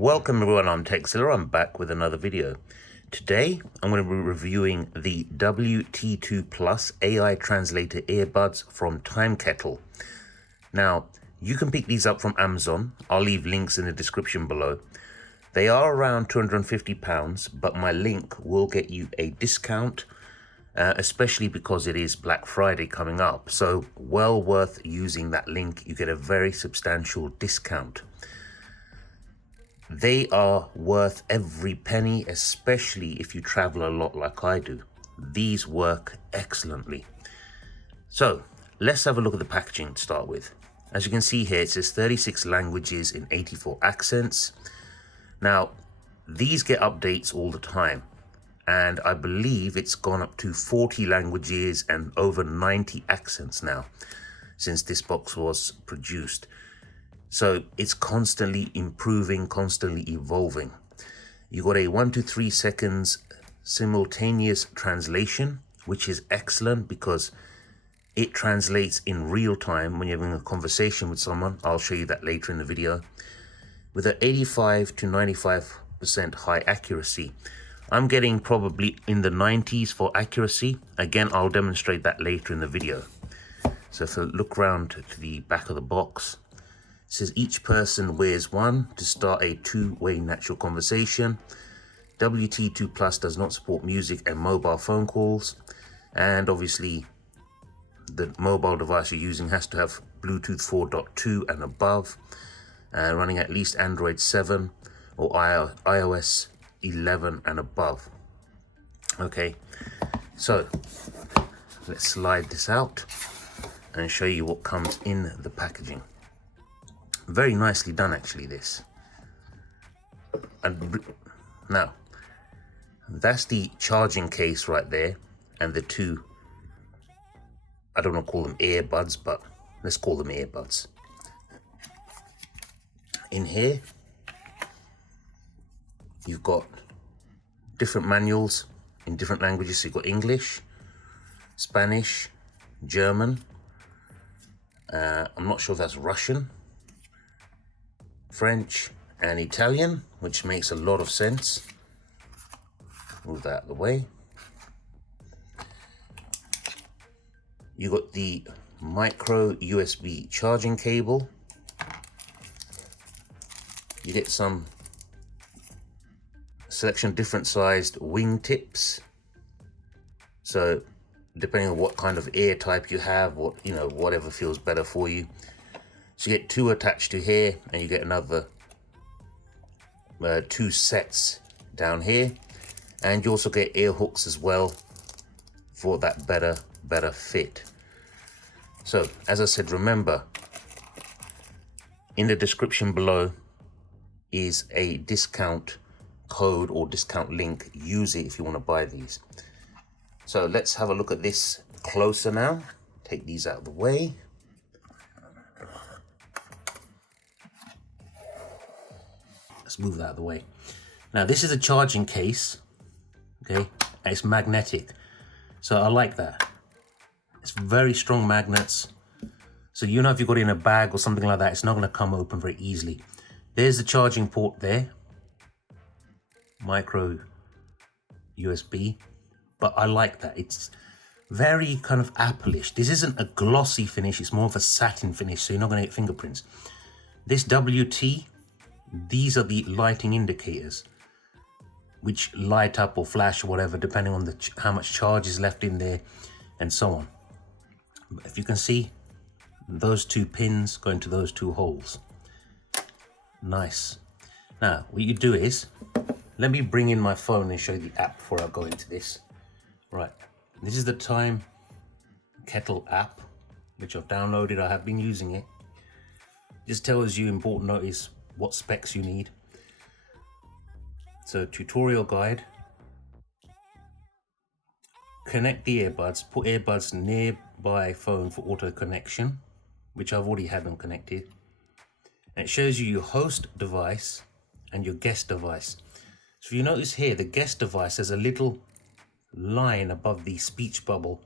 Welcome everyone, I'm Zilla. I'm back with another video. Today I'm going to be reviewing the WT2 Plus AI Translator Earbuds from Timekettle. Now, you can pick these up from Amazon. I'll leave links in the description below. They are around £250, but my link will get you a discount, especially because it is Black Friday coming up. So well worth using that link. You get a very substantial discount. They are worth every penny, especially if you travel a lot like I do. These work excellently. So let's have a look at the packaging to start with. As you can see here, it says 36 languages in 84 accents. Now, these get updates all the time, and I believe it's gone up to 40 languages and over 90 accents now since this box was produced. So it's constantly improving, constantly evolving. You got a 1 to 3 seconds simultaneous translation, which is excellent because it translates in real time when you're having a conversation with someone. I'll show you that later in the video. With an 85 to 95% high accuracy. I'm getting probably in the 90s for accuracy. Again, I'll demonstrate that later in the video. So if I look around to the back of the box, it says each person wears one to start a two-way natural conversation. WT2 Plus does not support music and mobile phone calls. And obviously, the mobile device you're using has to have Bluetooth 4.2 and above, running at least Android 7 or iOS 11 and above. Okay, so let's slide this out and show you what comes in the packaging. Very nicely done, actually, this. And now, that's the charging case right there, and the two, I don't want to call them earbuds, but let's call them earbuds. In here, you've got different manuals in different languages. So you've got English, Spanish, German, I'm not sure if that's Russian, French and Italian, which makes a lot of sense. Move that out of the way. You got the micro USB charging cable. You get some selection of different sized wing tips. So depending on what kind of ear type you have, whatever feels better for you. So you get two attached to here, and you get another two sets down here, and you also get ear hooks as well for that better fit. So as I said, remember, in the description below is a discount code or discount link. Use it if you want to buy these. So let's have a look at this closer now. Take these out of the way. Let's move that out of the way. Now, this is a charging case, okay? And it's magnetic, so I like that. It's very strong magnets, so if you've got it in a bag or something like that, it's not going to come open very easily. There's the charging port there, micro USB, but I like that. It's very kind of Apple-ish. This isn't a glossy finish, it's more of a satin finish, so you're not going to get fingerprints. This WT, these are the lighting indicators, which light up or flash or whatever, depending on how much charge is left in there and so on. If you can see, those two pins go into those two holes. Nice. Now, what you do is, let me bring in my phone and show you the app before I go into this. Right, this is the Timekettle app, which I've downloaded. I have been using it. Just tells you important notice what specs you need. So tutorial guide, connect the earbuds, put earbuds nearby phone for auto connection, which I've already had them connected. And it shows you your host device and your guest device. So if you notice here, the guest device has a little line above the speech bubble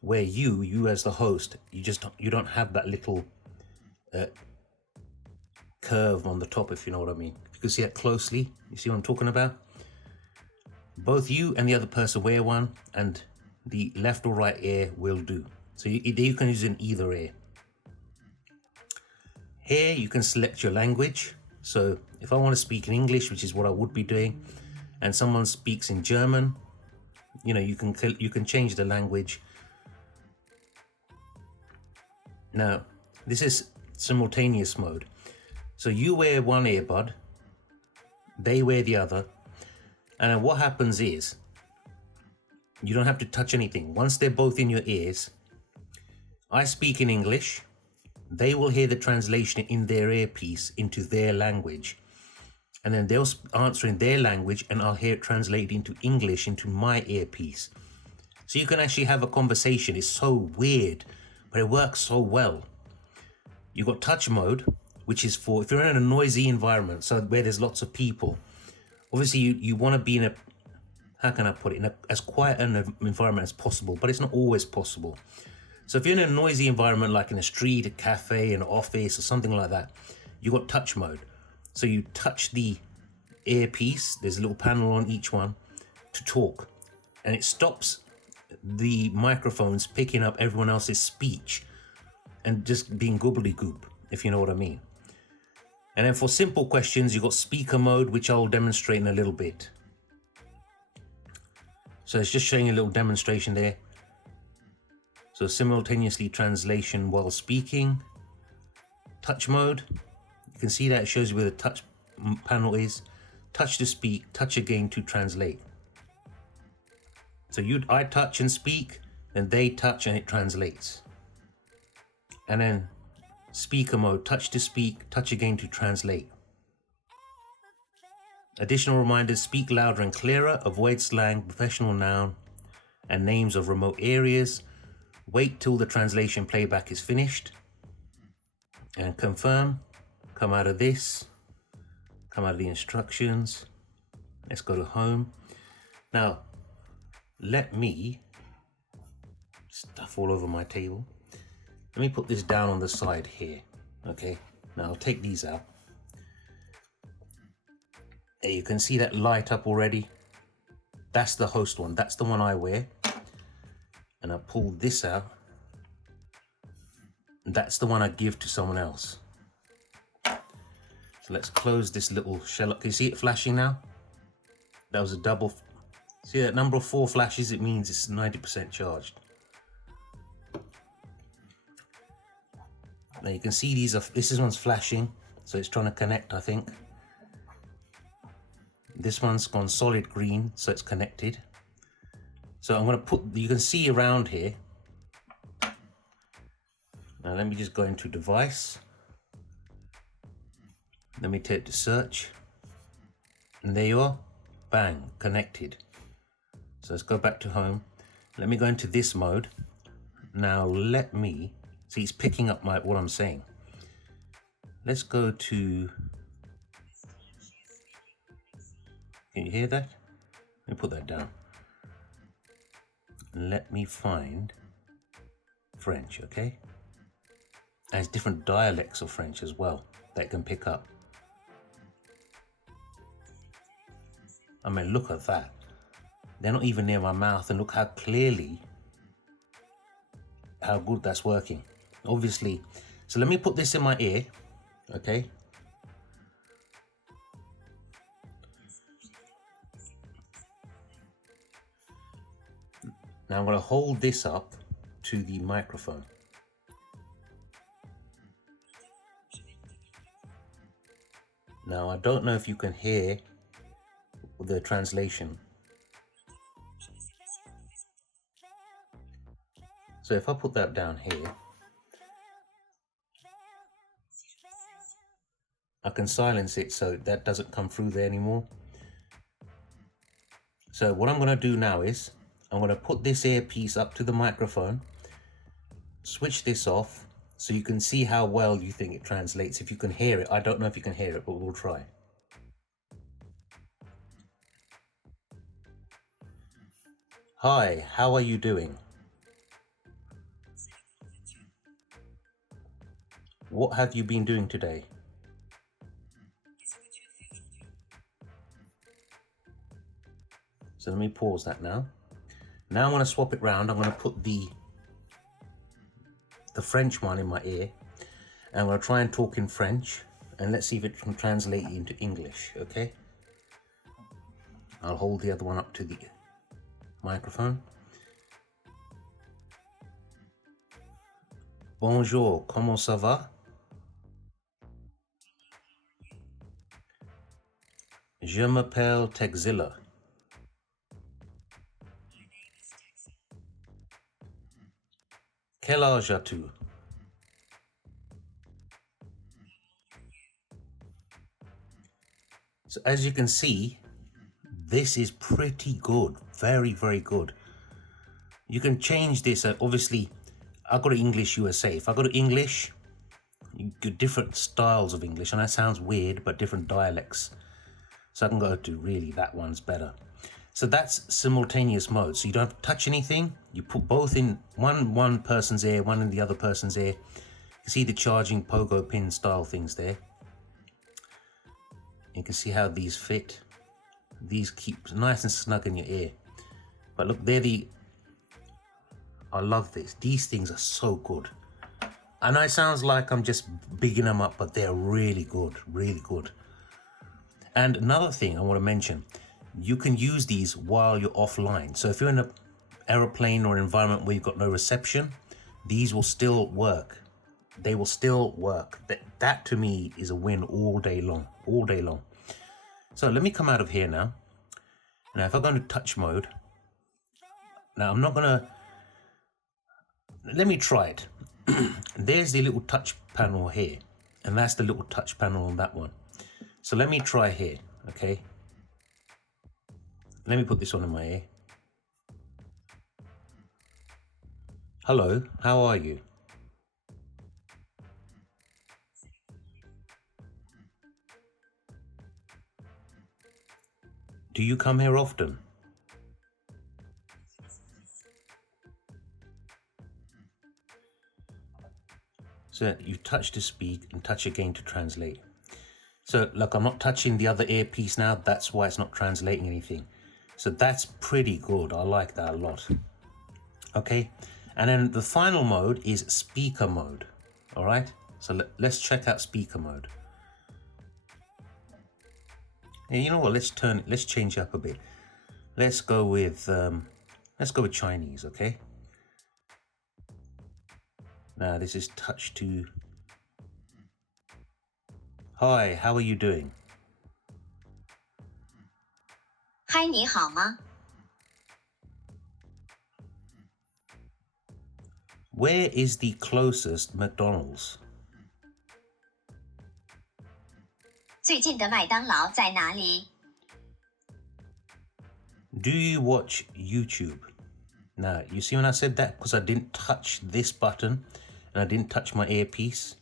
where you as the host, you don't have that little curve on the top, if you know what I mean. You can see it closely. You see what I'm talking about? Both you and the other person wear one, and the left or right ear will do. So you can use it in either ear. Here you can select your language. So if I want to speak in English, which is what I would be doing, and someone speaks in German, you know, you can change the language. Now, this is simultaneous mode. So you wear one earbud, they wear the other, and then what happens is you don't have to touch anything. Once they're both in your ears, I speak in English, they will hear the translation in their earpiece into their language, and then they'll answer in their language, and I'll hear it translated into English into my earpiece. So you can actually have a conversation. It's so weird, but it works so well. You've got touch mode, which is for if you're in a noisy environment, so where there's lots of people. Obviously, you want to be in a, how can I put it, in as quiet an environment as possible, but it's not always possible. So if you're in a noisy environment, like in a street, a cafe, an office, or something like that, you've got touch mode. So you touch the earpiece, there's a little panel on each one, to talk. And it stops the microphones picking up everyone else's speech and just being gobbledygook, if you know what I mean. And then for simple questions, you've got speaker mode, which I'll demonstrate in a little bit. So it's just showing you a little demonstration there. So simultaneously translation while speaking. Touch mode. You can see that it shows you where the touch panel is. Touch to speak, touch again to translate. So I touch and speak, then they touch and it translates. And then speaker mode, touch to speak, touch again to translate. Additional reminders: speak louder and clearer, avoid slang, professional noun, and names of remote areas. Wait till the translation playback is finished. And confirm, come out of this, come out of the instructions. Let's go to home. Now, let me, stuff all over my table. Let me put this down on the side here, okay? Now I'll take these out. There, you can see that light up already. That's the host one, that's the one I wear. And I pull this out. And that's the one I give to someone else. So let's close this little shell up. Can you see it flashing now? That was a double. See that number of 4 flashes? It means it's 90% charged. Now you can see this one's flashing, so it's trying to connect, I think. This one's gone solid green, so it's connected. So I'm going to you can see around here. Now let me just go into device. Let me take the search. And there you are. Bang, connected. So let's go back to home. Let me go into this mode. Now let me, see it's picking up what I'm saying. Let's go to, can you hear that? Let me put that down. Let me find French, okay? There's different dialects of French as well that it can pick up. I mean, look at that. They're not even near my mouth, and look how clearly, how good that's working. Obviously, so let me put this in my ear, okay? Now I'm going to hold this up to the microphone. Now I don't know if you can hear the translation. So if I put that down here, I can silence it so that doesn't come through there anymore. So what I'm going to do now is I'm going to put this earpiece up to the microphone, switch this off so you can see how well you think it translates. If you can hear it, I don't know if you can hear it, but we'll try. Hi, how are you doing? What have you been doing today? So let me pause that now. Now I'm going to swap it round. I'm going to put the French one in my ear. And I'm going to try and talk in French. And let's see if it can translate into English, okay? I'll hold the other one up to the microphone. Bonjour, comment ça va? Je m'appelle Zilla. Quel âge as-tu? So as you can see, this is pretty good. Very, very good. You can change this. Obviously, I've got English USA. If I go to English, you get different styles of English. And that sounds weird, but different dialects. So I can go to really, that one's better. So that's simultaneous mode. So you don't have to touch anything. You put both in one person's ear, one in the other person's ear. You see the charging pogo pin style things there. You can see how these fit. These keep nice and snug in your ear. But look, I love this. These things are so good. I know it sounds like I'm just bigging them up, but they're really good, really good. And another thing I want to mention, you can use these while you're offline. So if you're in an aeroplane or environment where you've got no reception, these will still work. They will still work. That to me is a win all day long, all day long. So let me come out of here now. Now if I go into touch mode, now I'm not gonna, let me try it. There's the little touch panel here, and that's the little touch panel on that one. So let me try here, okay? Let me put this on in my ear. Hello, how are you? Do you come here often? So you touch to speak and touch again to translate. So look, I'm not touching the other earpiece now. That's why it's not translating anything. So that's pretty good. I like that a lot. Okay. And then the final mode is speaker mode. All right. So let's check out speaker mode. And you know what? Let's change up a bit. Let's go with Chinese. Okay. Now this is touch to. Hi, how are you doing? Hi, 你好吗? Where is the closest McDonald's? 最近的麦当劳在哪里? Do you watch YouTube? Now, you see when I said that, because I didn't touch this button and I didn't touch my earpiece.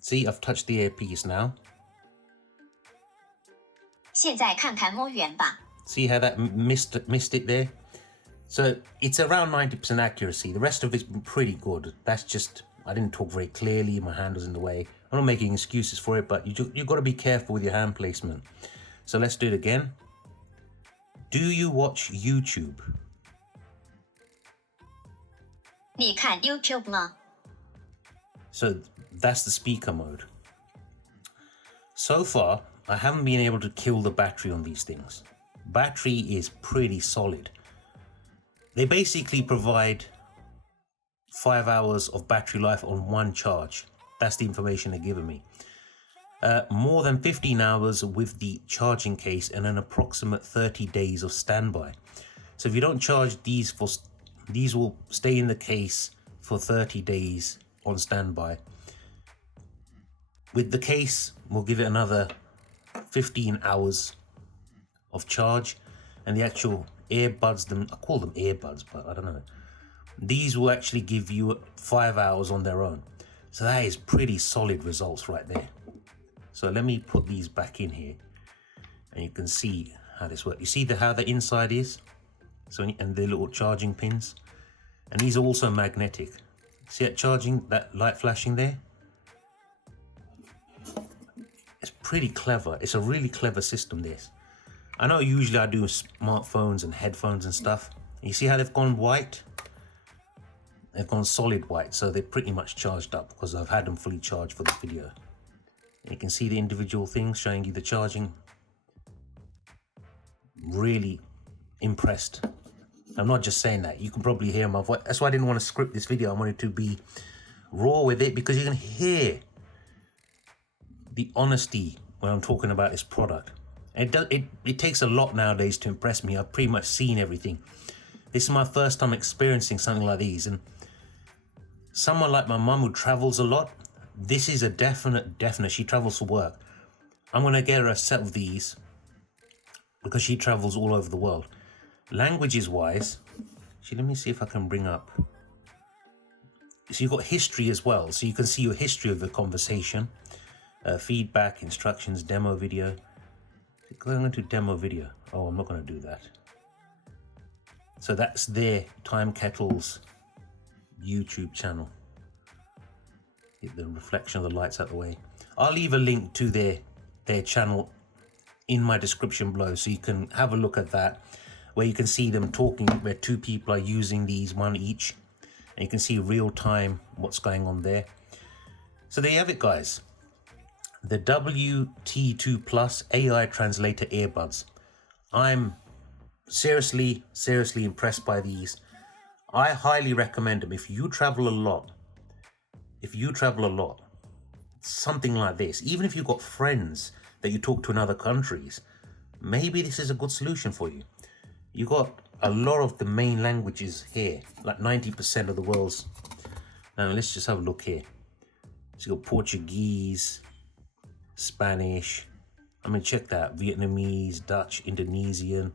See, I've touched the earpiece now. 现在看看摸源吧. See how that missed it there? So it's around 90% accuracy. The rest of it's been pretty good. That's just, I didn't talk very clearly. My hand was in the way. I'm not making excuses for it, but you've got to be careful with your hand placement. So let's do it again. Do you watch YouTube? 你看 YouTube 吗? So that's the speaker mode. So far, I haven't been able to kill the battery on these things. Battery is pretty solid. They basically provide 5 hours of battery life on one charge. That's the information they're giving me. More than 15 hours with the charging case and an approximate 30 days of standby. So if you don't charge these will stay in the case for 30 days on standby. With the case, we'll give it another 15 hours of charge, and the actual earbuds, I call them earbuds, but I don't know. These will actually give you 5 hours on their own. So that is pretty solid results right there. So let me put these back in here and you can see how this works. You see how the inside is? So, and the little charging pins. And these are also magnetic. See that charging, that light flashing there? It's pretty clever. It's a really clever system, this. I know usually I do smartphones and headphones and stuff. You see how they've gone white? They've gone solid white, so they're pretty much charged up because I've had them fully charged for this video. You can see the individual things showing you the charging. Really impressed. I'm not just saying that. You can probably hear my voice. That's why I didn't want to script this video. I wanted to be raw with it because you can hear the honesty when I'm talking about this product. It takes a lot nowadays to impress me. I've pretty much seen everything. This is my first time experiencing something like these, and someone like my mum who travels a lot, this is a definite, she travels for work. I'm going to get her a set of these because she travels all over the world. Languages wise, actually, let me see if I can bring up. So you've got history as well. So you can see your history of the conversation, feedback, instructions, demo video. Going into demo video. Oh, I'm not going to do that. So that's their Timekettle's YouTube channel. Get the reflection of the lights out the way. I'll leave a link to their channel in my description below, so you can have a look at that, where you can see them talking, where two people are using these, one each, and you can see real time what's going on there. So there you have it, guys. The WT2 Plus AI Translator Earbuds. I'm seriously impressed by these. I highly recommend them if you travel a lot. Something like this, even if you've got friends that you talk to in other countries, maybe this is a good solution for you. You got a lot of the main languages here, like 90% of the world's. Now let's just have a look here. So you got Portuguese, Spanish, I mean, check that, Vietnamese, Dutch, Indonesian.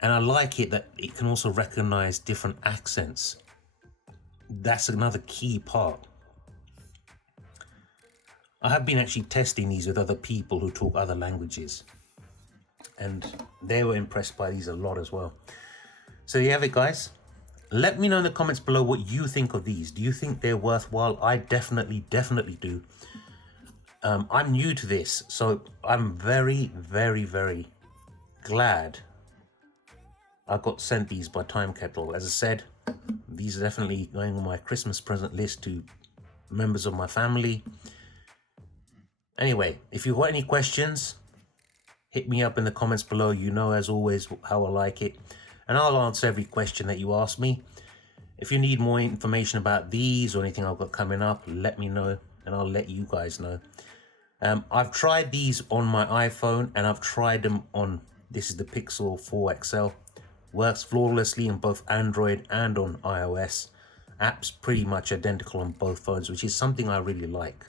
And I like it that it can also recognize different accents. That's another key part. I have been actually testing these with other people who talk other languages, and they were impressed by these a lot as well. So you have it, guys. Let me know in the comments below what you think of these. Do you think they're worthwhile? I definitely do. I'm new to this, so I'm very glad I got sent these by Timekettle. As I said, these are definitely going on my Christmas present list to members of my family. Anyway, if you've got any questions, hit me up in the comments below. You know, as always, how I like it. And I'll answer every question that you ask me. If you need more information about these or anything I've got coming up, let me know and I'll let you guys know. I've tried these on my iPhone and I've tried them on, this is the Pixel 4 XL. Works flawlessly on both Android and on iOS. Apps pretty much identical on both phones, which is something I really like.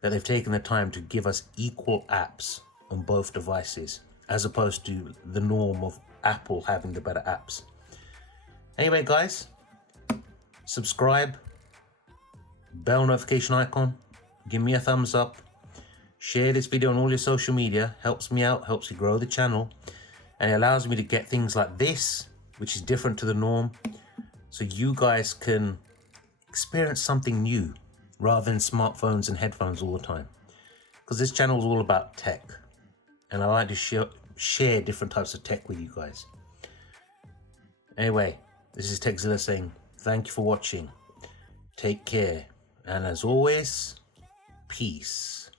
That they've taken the time to give us equal apps on both devices, as opposed to the norm of Apple having the better apps. Anyway, guys, subscribe, bell notification icon, give me a thumbs up, share this video on all your social media, helps me out, helps me grow the channel, and it allows me to get things like this, which is different to the norm, so you guys can experience something new rather than smartphones and headphones all the time. Because this channel is all about tech, and I like to share different types of tech with you guys. Anyway, this is Zilla saying thank you for watching, take care, and as always, peace.